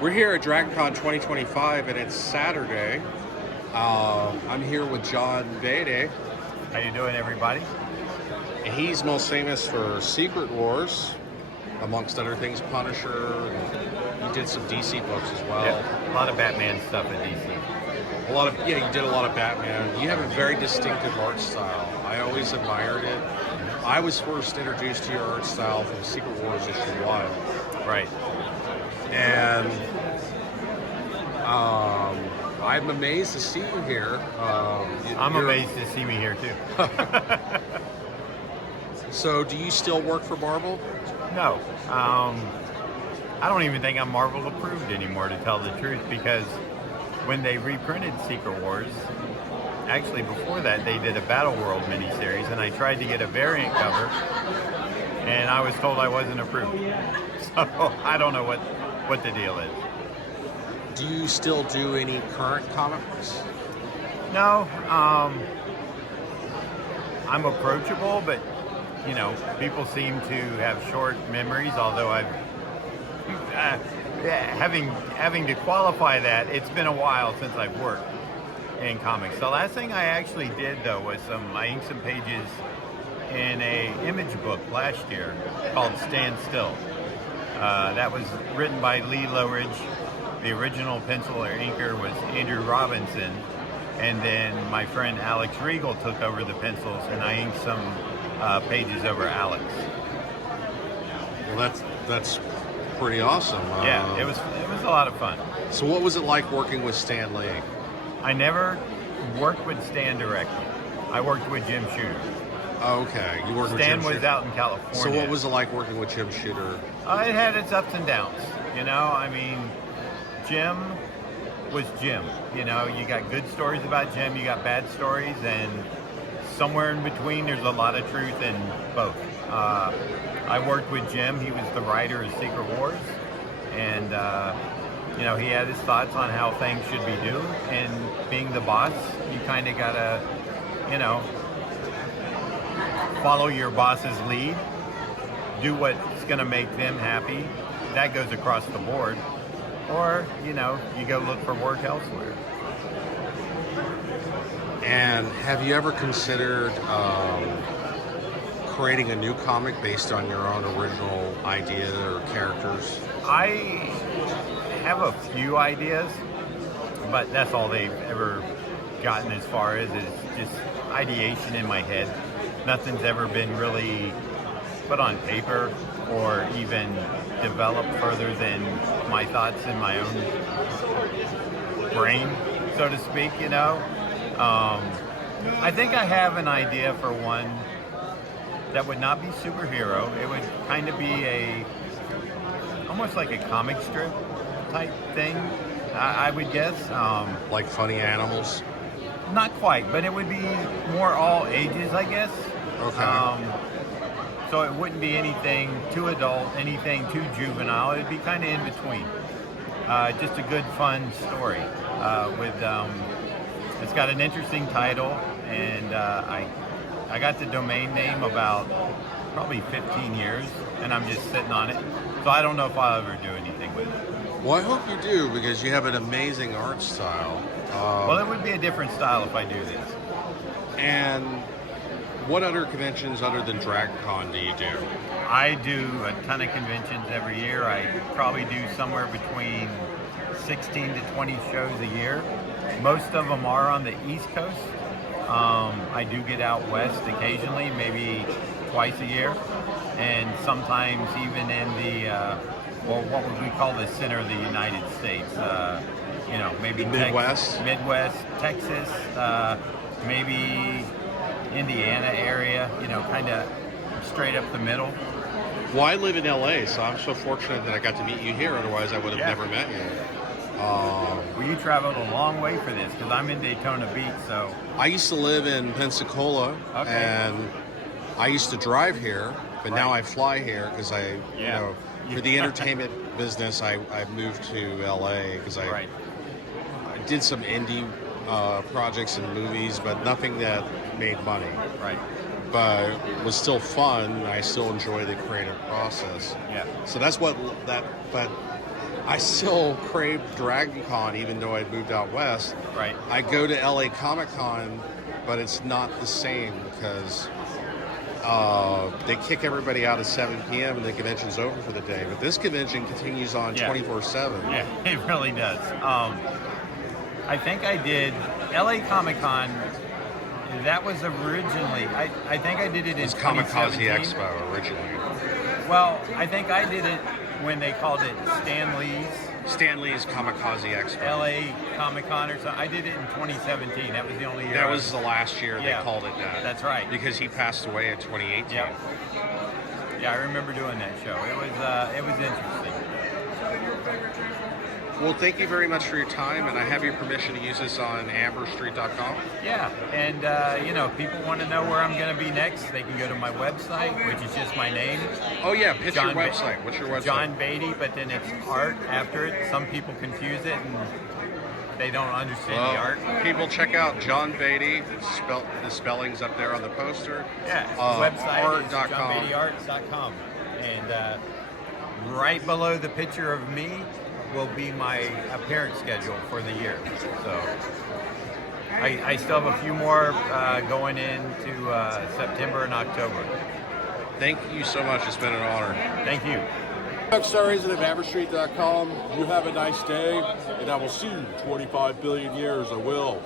We're here at DragonCon 2025, and it's Saturday. I'm here with John Beatty. How you doing, everybody? He's most famous for Secret Wars, amongst other things, Punisher. And he did some DC books as well. Yeah, a lot of Batman stuff at DC. You did a lot of Batman. You have a very distinctive art style. I always admired it. I was first introduced to your art style from Secret Wars issue 1. Right. And I'm amazed to see you here. I'm amazed to see me here too. So, do you still work for Marvel? No, I don't even think I'm Marvel approved anymore, to tell the truth, because when they reprinted Secret Wars, actually before that they did a Battle World miniseries, and I tried to get a variant cover, and I was told I wasn't approved. So I don't know what the deal is. Do you still do any current comic books? No, I'm approachable, but you know, people seem to have short memories. Although I've having to qualify that, it's been a while since I've worked in comics. The last thing I actually did, though, was I inked some pages in a image book last year called Stand Still. That was written by Lee Lowridge. The original pencil or inker was Andrew Robinson, and then my friend Alex Regal took over the pencils, and I inked some pages over Alex. Well, that's pretty awesome. Yeah, it was a lot of fun. So, what was it like working with Stan Lee? I never worked with Stan directly. I worked with Jim Shooter. Okay, you worked with Stan Jim was Shooter. out in California. So, what was it like working with Jim Shooter? It had its ups and downs. You know, I mean, Jim was Jim. You know, you got good stories about Jim, you got bad stories, and somewhere in between there's a lot of truth in both. I worked with Jim. He was the writer of Secret Wars, and you know, he had his thoughts on how things should be done, and being the boss, you kind of gotta, you know, follow your boss's lead, do what's gonna make them happy. That goes across the board. Or, you know, you go look for work elsewhere. And have you ever considered creating a new comic based on your own original idea or characters? I have a few ideas, but that's all they've ever gotten as far as is just ideation in my head. Nothing's ever been really put on paper or even developed further than my thoughts in my own brain, so to speak, you know. I think I have an idea for one that would not be superhero. It would kind of be almost like a comic strip type thing, I would guess. Like Funny Animals? Not quite, but it would be more all ages, I guess. Okay. So it wouldn't be anything too adult, anything too juvenile. It'd be kind of in between. Just a good, fun story. It's got an interesting title, and I got the domain name about probably 15 years, and I'm just sitting on it. So I don't know if I'll ever do anything with it. Well, I hope you do, because you have an amazing art style. Well, it would be a different style if I do this. And what other conventions other than DragonCon do you do? I do a ton of conventions every year. I probably do somewhere between 16 to 20 shows a year. Most of them are on the East Coast. I do get out west occasionally, maybe twice a year, and sometimes even in the, what would we call the center of the United States? You know, maybe Midwest? Midwest, Texas, maybe Indiana area, you know, kind of straight up the middle. Well, I live in LA, so I'm so fortunate that I got to meet you here. Otherwise, I would have never met you. Well, you traveled a long way for this, because I'm in Daytona Beach, so. I used to live in Pensacola, and I used to drive here, but now I fly here because you know, for the entertainment business, I moved to LA because I did some indie projects and movies, but nothing that made money. Right. But it was still fun. I still enjoy the creative process. Yeah. So that's but I still crave Dragon Con, even though I'd moved out west. Right. I go to LA Comic Con, but it's not the same because they kick everybody out at 7 p.m. and the convention's over for the day. But this convention continues on 24/7. Yeah, it really does. I think I did LA Comic Con. That was originally, I think I did it in It's Kamikaze 2017. Expo originally. Well, I think I did it when they called it Stan Lee's Stan Lee's Kamikaze Expo. LA Comic Con or something. I did it in 2017. That was the only year. That was the last year Yeah. they called it that. That's right. Because he passed away in 2018. Yeah. Yeah, I remember doing that show. It was interesting. Well, thank you very much for your time, and I have your permission to use this on amberstreet.com. Yeah, and if people want to know where I'm going to be next, they can go to my website, which is just my name. Oh yeah, pitch your John Ba- website. What's your website? John Beatty, but then it's art after it. Some people confuse it and they don't understand the art. People check out John Beatty. The spelling's up there on the poster. Yeah, website art.com. is johnbeattyarts.com. And right below the picture of me will be my appearance schedule for the year. So I still have a few more going into September and October. Thank you so much. It's been an honor. Thank you. Star Agent at amberstreet.com. You have a nice day, and I will see you 25 billion years. I will.